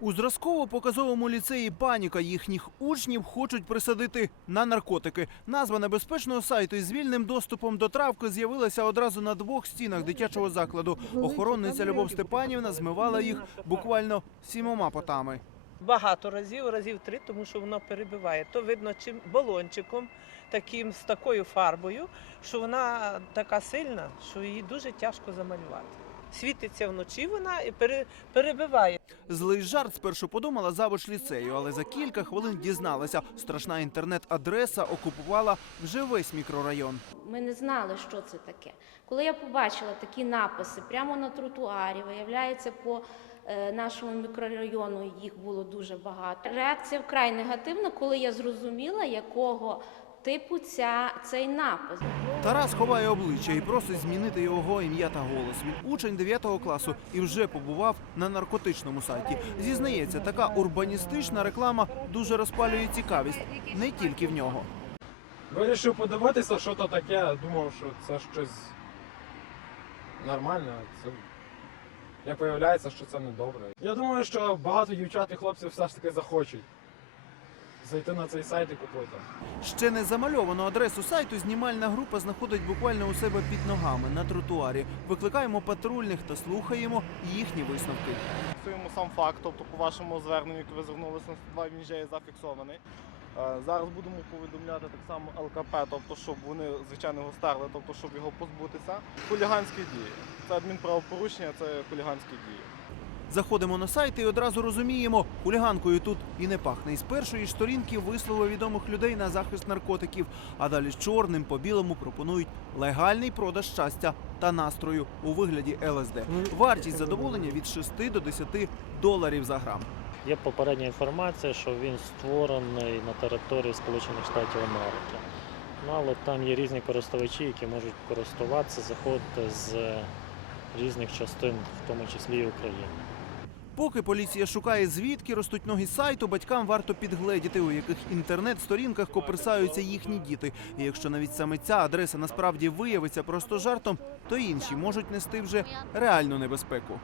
У зразково-показовому ліцеї паніка їхніх учнів хочуть присадити на наркотики. Назва небезпечного сайту із вільним доступом до травки з'явилася одразу на двох стінах дитячого закладу. Охоронниця Любов Степанівна змивала їх буквально сімома потами. Багато разів, разів три, тому що воно перебиває. То видно чим балончиком, таким з такою фарбою, що вона така сильна, що її дуже тяжко замалювати. Світиться вночі вона і пере- перебиває. Злий жарт спершу подумала завуч ліцею, але за кілька хвилин дізналася, страшна інтернет-адреса окупувала вже весь мікрорайон. Ми не знали, що це таке. Коли я побачила такі написи прямо на тротуарі, виявляється, по е, нашому мікрорайону їх було дуже багато. Реакція вкрай негативна, коли я зрозуміла, якого типу ця, цей напис. Тарас ховає обличчя і просить змінити його ім'я та голос. Він учень 9 класу і вже побував на наркотичному сайті. Зізнається, така урбаністична реклама дуже розпалює цікавість не тільки в нього. Вирішив подивитися, що то таке. Думав, що це щось нормальне. Це... Як виявляється, що це не добре. Я думаю, що багато дівчат і хлопців все ж таки захочуть зайти на цей сайт і купити. Ще не замальовану адресу сайту знімальна група знаходить буквально у себе під ногами на тротуарі. Викликаємо патрульних та слухаємо їхні висновки. Фіксуємо сам факт, тобто по вашому зверненню, яке ви звернулися на 102, він вже є зафіксований. Е, Зараз будемо повідомляти так само ЛКП, тобто щоб вони звичайно його стерли, тобто щоб його позбутися. Хуліганські дії. Це адмінправопорушення, це хуліганські дії. Заходимо на сайт і одразу розуміємо, хуліганкою тут і не пахне. Із першої ж сторінки вислови відомих людей на захист наркотиків, а далі чорним по білому пропонують легальний продаж щастя та настрою у вигляді ЛСД. Вартість задоволення від 6 до 10 доларів за грам. Є попередня інформація, що він створений на території Сполучених Штатів Америки. Ну, але там є різні користувачі, які можуть користуватися, заходити з різних частин, в тому числі і України. Поки поліція шукає звідки ростуть ноги сайту, батькам варто підгледіти, у яких інтернет-сторінках коперсаються їхні діти. І якщо навіть саме ця адреса насправді виявиться просто жартом, то інші можуть нести вже реальну небезпеку.